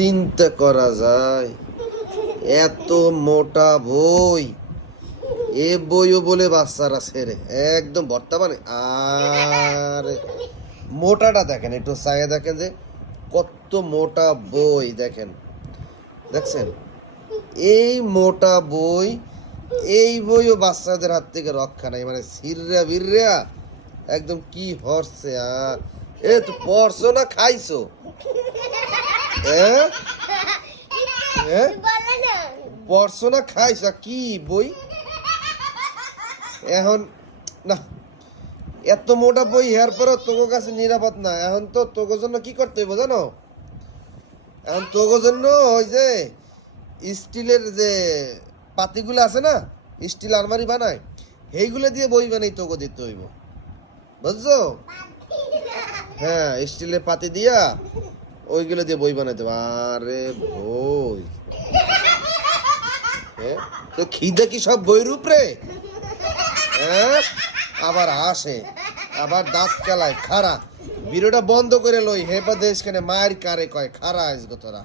চিন্তা করা যায় এত মোটা বই, এ বইও বলে বাচ্চারা ছেড়ে একদম বর্তমানে। আর মোটাটা দেখেন, একটু চাইয়ে দেখেন যে কত মোটা বই দেখেন, দেখছেন এই মোটা বই, এই বইও বাচ্চাদের হাত থেকে রক্ষা নাই, মানে সিররা বিররা একদম কি হচ্ছে। এ তো পড়ছো না খাইছো? হ্যাঁ হ্যাঁ, পড়ছো না খাইছো? কি বই এখন না, এত মোটা বই হেয়ার পরও তোর কাছে নিরাপদ না। এখন তো তোর জন্য কি করতে হইব জানো? এখন তোর জন্য ওই যে স্টিলের যে পাতিগুলো আছে না, স্টিল আলমারি বানায়, সেইগুলো দিয়ে বই বানাই তোকে দিতে হইব, বুঝছো? হ্যাঁ, স্টিলের পাতি দিয়া ওইগুলো দিয়ে বই বানাইতে হবে। আরে বই, হ্যাঁ তো খিদে কি সব বইয়ের উপরে? হ্যাঁ, আবার আসে, আবার দাঁত চালায় খারা। ভিডিওটা বন্ধ করে লই, হেপা দেশ কেন মায়ের কারে কয় খারা আসগো তোরা।